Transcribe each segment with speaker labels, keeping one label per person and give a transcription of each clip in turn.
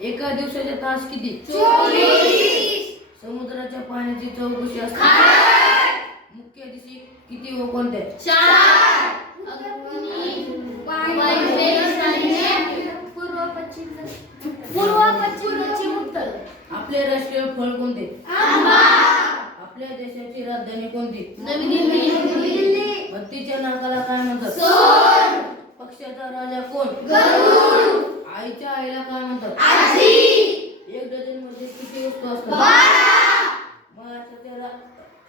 Speaker 1: एका दिवसाचे तास किती? समुद्राच्या पाण्याची चौकशी असते. मुख्य दिशी किती व कोणत्या
Speaker 2: पूर्व पश्चिम पश्चिम उत्तर.
Speaker 1: आपले राष्ट्रीय फळ कोणते? आपल्या देशाची राजधानी कोणती?
Speaker 2: नवी दिल्ली.
Speaker 1: हत्तीच्या नाकाला काय म्हणतात? पक्षाचा राजा कोण आईच्या आईला काय म्हणतात एक डझनमध्ये किती वस्तू असतात महाराष्ट्राच्या रा-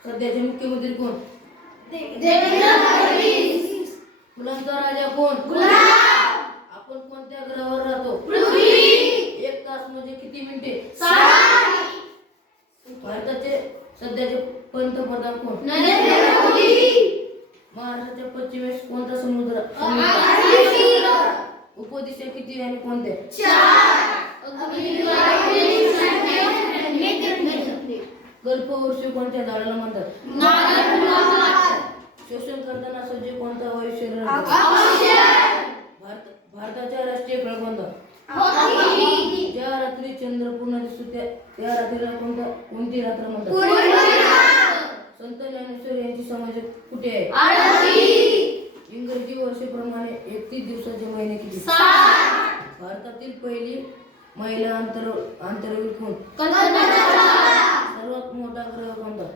Speaker 1: सध्याचे मुख्यमंत्री कोण?
Speaker 2: देवेंद्र फडणवीस.
Speaker 1: फुलांचा राजा कोण? आपण कोणत्या ग्रहावर राहतो? एक तास म्हणजे किती मिनिटे? भारताचे सध्याचे पंतप्रधान कोण?
Speaker 2: नरेंद्र मोदी.
Speaker 1: महाराष्ट्राच्या पश्चिमेस कोणता समुद्र? उपदिशा किती आणि कोणत्या कल्पवृक्ष कोणत्या झाडाला म्हणतात? शोषण करताना सज्ज कोणता शरीरात भारत भारताचा राष्ट्रीय खेळ कोणता ज्या रात्री चंद्र पूर्ण दिसतो त्या त्या रात्रीला कोणता कोणती रात्र म्हणतात? संत ज्ञानेश्वर यांची समाज कुठे आहे? इंग्रजी वर्षाप्रमाणे एकतीस दिवसाचे महिने किती? भारतातील पहिली महिला आंतर आंतरवीर कोण सर्वात मोठा ग्रह कोणता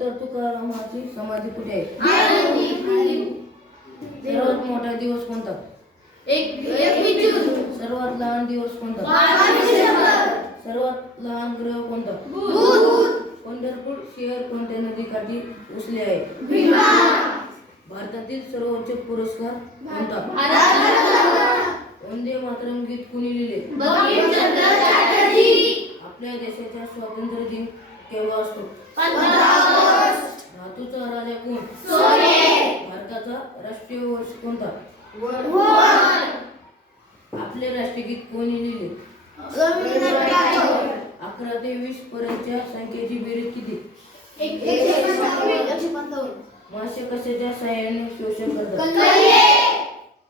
Speaker 1: संत तुकारामाची समाधी कुठे आहे? सर्वात मोठा दिवस कोणता? सर्वात लहान दिवस कोणता? सर्वात लहान ग्रह कोणता? पंढरपूर शहर कोणत्या नदीकाठी वसले आहे? भारतातील सर्वोच्च पुरस्कार कोणता? वंदे मातरम गीत कुणी लिहिले? आपल्या देशाचा स्वातंत्र्य दिन केव्हा असतो. धातूचा राजा कोण? भारताचा राष्ट्रीय वर्ष कोणता? आपले राष्ट्रगीत कोणी लिहिले? अकरा ते वीस पर्यंतच्या संख्येची बेरीज किती? मासे कशाच्या सहाय्याने शोषण करतात?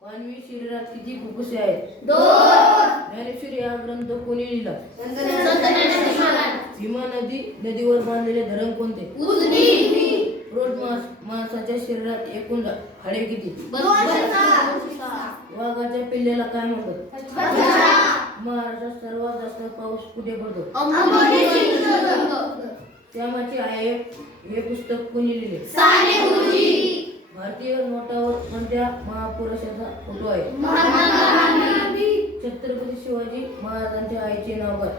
Speaker 1: मानवी शरीरात किती फुफ्फुसे आहेत? ज्ञानेश्वरी हा ग्रंथ कोणी लिहिला? भीमा नदी नदीवर बांधलेले धरण कोणते? रोज मास माणसाच्या शरीरात एकूण हाडे किती? वाघाच्या पिल्ल्याला काय म्हणतात? महाराष्ट्रात सर्वात जास्त पाऊस कुठे पडतो? श्यामाची आहे हे पुस्तक कोणी लिहिले? भारतीय नोटावर कोणत्या महापुरुषाचा फोटो आहे? छत्रपती शिवाजी महाराजांच्या आईचे नाव काय?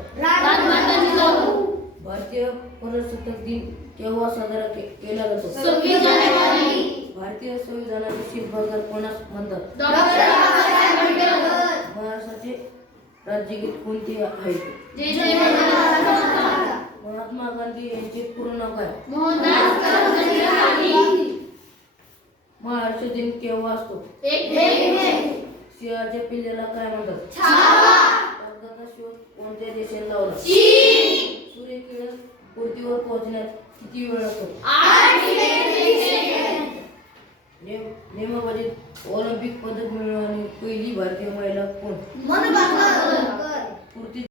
Speaker 1: भारतीय प्रजासत्ताक दिन केव्हा साजरा केला जातो? भारतीय संविधानाचे शिल्पकार कोणास म्हणतात? महाराष्ट्राचे राज्यगीत कोणते आहे? महात्मा गांधी यांचे पूर्ण नाव काय? महाराष्ट्र दिन केव्हा असतो? सिंहाच्या पिल्ल्याला काय म्हणतात? कागदाचा शोध कोणत्या देशाला लावला? सूर्यकिरण पृथ्वीवर पोहोचण्यात किती वेळ लागतो? नेम- नेमबाजीत ऑलिम्पिक पदक मिळवणारी पहिली भारतीय महिला कोण?